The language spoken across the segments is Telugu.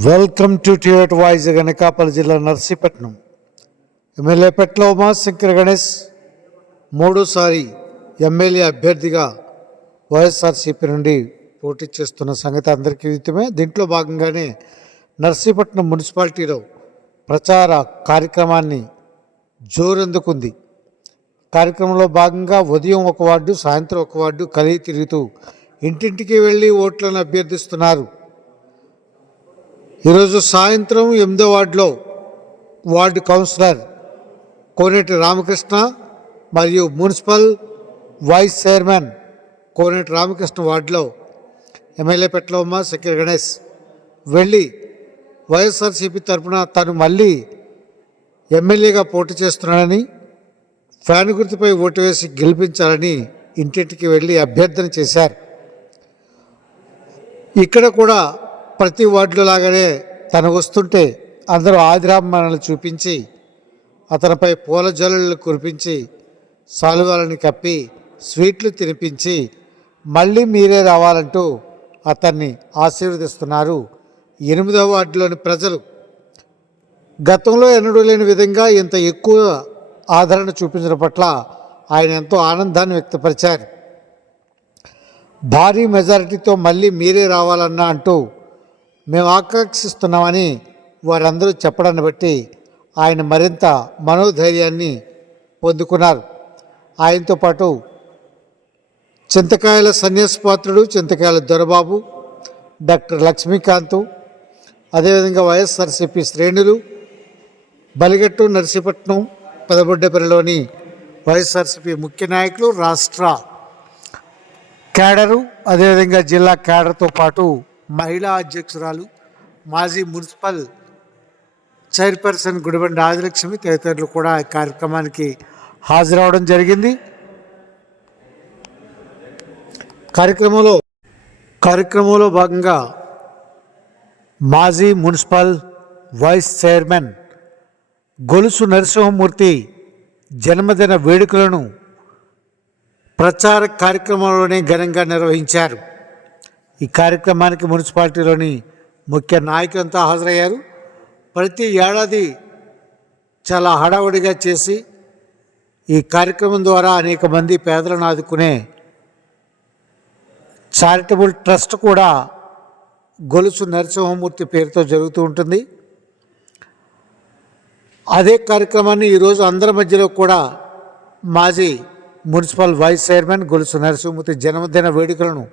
వెల్కమ్ టు టివేట్ వాయిస్ గనకాపల్లి జిల్లా నర్సీపట్నం. ఎమ్మెల్యే పెట్ల ఉమాశంకర్ గణేష్ మూడోసారి ఎమ్మెల్యే అభ్యర్థిగా వైఎస్ఆర్సీపీ నుండి పోటీ చేస్తున్న సంగతి అందరికీ విదితమే. దీంట్లో భాగంగానే నర్సీపట్నం మున్సిపాలిటీలో ప్రచార కార్యక్రమాన్ని జోరందుకుంది. కార్యక్రమంలో భాగంగా ఉదయం ఒక వార్డు సాయంత్రం ఒక వార్డు కలిగి తిరుగుతూ ఇంటింటికి వెళ్ళి ఓట్లను అభ్యర్థిస్తున్నారు. ఈరోజు సాయంత్రం ఎనిమిదో వార్డులో వార్డు కౌన్సిలర్ కోనేటి రామకృష్ణ మరియు municipal vice chairman Koneti Ramakrishna వార్డులో ఎమ్మెల్యే పెట్లమ్మ శక్తి గణేష్ వెళ్ళి వైఎస్ఆర్సీపీ తరఫున తను మళ్ళీ ఎమ్మెల్యేగా పోటీ చేస్తున్నాడని ఫ్యాన్ గుర్తుపై ఓటు వేసి గెలిపించాలని ఇంటింటికి వెళ్ళి అభ్యర్థన చేశారు. ఇక్కడ కూడా ప్రతి వార్డులో లాగానే తను వస్తుంటే అందరూ ఆదిరామాలను చూపించి అతనిపై పూల జల్లులు కురిపించి సాలువాలని కప్పి స్వీట్లు తినిపించి మళ్ళీ మీరే రావాలంటూ అతన్ని ఆశీర్వదిస్తున్నారు ఎనిమిదవ వార్డులోని ప్రజలు. గతంలో ఎన్నడూ లేని విధంగా ఇంత ఎక్కువ ఆదరణ చూపించడం పట్ల ఆయన ఎంతో ఆనందాన్ని వ్యక్తపరిచారు. భారీ మెజారిటీతో మళ్ళీ మీరే రావాలన్నా అంటూ మేము ఆకాంక్షిస్తున్నామని వారందరూ చెప్పడాన్ని బట్టి ఆయన మరింత మనోధైర్యాన్ని పొందుకున్నారు. ఆయనతో పాటు చింతకాయల సన్యాసపాత్రుడు చింతకాయల దొరబాబు డాక్టర్ లక్ష్మీకాంత్ అదేవిధంగా వైఎస్ఆర్సీపీ శ్రేణులు బలిగట్టు నర్సీపట్నం పెదబొడ్డపల్లిలోని వైఎస్ఆర్సీపీ ముఖ్య నాయకులు రాష్ట్ర క్యాడరు అదేవిధంగా జిల్లా క్యాడర్తో పాటు మహిళా అధ్యక్షురాలు మాజీ మున్సిపల్ చైర్పర్సన్ గుడిబండి ఆదిలక్ష్మి తదితరులు కూడా ఈ కార్యక్రమానికి హాజరవడం జరిగింది. కార్యక్రమంలో కార్యక్రమంలో భాగంగా మాజీ మున్సిపల్ వైస్ చైర్మన్ గొలుసు నరసింహమూర్తి జన్మదిన వేడుకలను ప్రచార కార్యక్రమంలోనే ఘనంగా నిర్వహించారు. ఈ కార్యక్రమానికి మున్సిపాలిటీలోని ముఖ్య నాయకులంతా హాజరయ్యారు. ప్రతి ఏడాది చాలా హడావుడిగా చేసి ఈ కార్యక్రమం ద్వారా అనేక మంది పేదలను ఆదుకునే చారిటబుల్ ట్రస్ట్ కూడా గొలుసు నరసింహమూర్తి పేరుతో జరుగుతూ ఉంటుంది. అదే కార్యక్రమాన్ని ఈరోజు అందరి మధ్యలో కూడా మాజీ మున్సిపల్ వైస్ చైర్మన్ గొలుసు నరసింహమూర్తి జన్మదిన వేడుకలను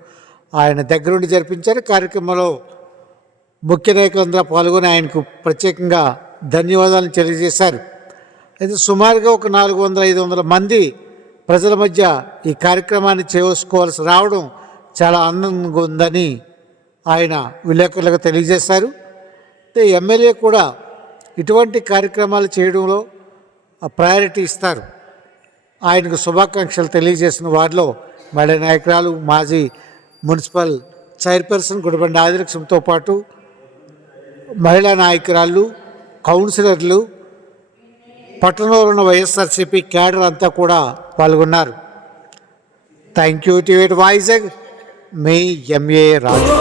ఆయన దగ్గరుండి జరిపించారు. కార్యక్రమంలో ముఖ్య నాయకులందరూ పాల్గొని ఆయనకు ప్రత్యేకంగా ధన్యవాదాలు తెలియజేశారు. అయితే సుమారుగా ఒక నాలుగు వందల ఐదు వందల మంది ప్రజల మధ్య ఈ కార్యక్రమాన్ని చేసుకోవాల్సి రావడం చాలా ఆనందంగా ఉందని ఆయన విలేకరులకు తెలియజేశారు. అయితే ఎమ్మెల్యే కూడా ఇటువంటి కార్యక్రమాలు చేయడంలో ప్రయారిటీ ఇస్తారు. ఆయనకు శుభాకాంక్షలు తెలియజేసిన వారిలో మళ్ళీ నాయకురాలు మాజీ మున్సిపల్ చైర్పర్సన్ గుడిబండి ఆదిలక్ష్మితో పాటు మహిళా నాయకురాళ్ళు కౌన్సిలర్లు పట్టణంలో ఉన్న వైఎస్ఆర్సీపీ క్యాడర్ అంతా కూడా పాల్గొన్నారు. థ్యాంక్ యూ టు వైజాగ్ మీ ఎంఏ రాజు.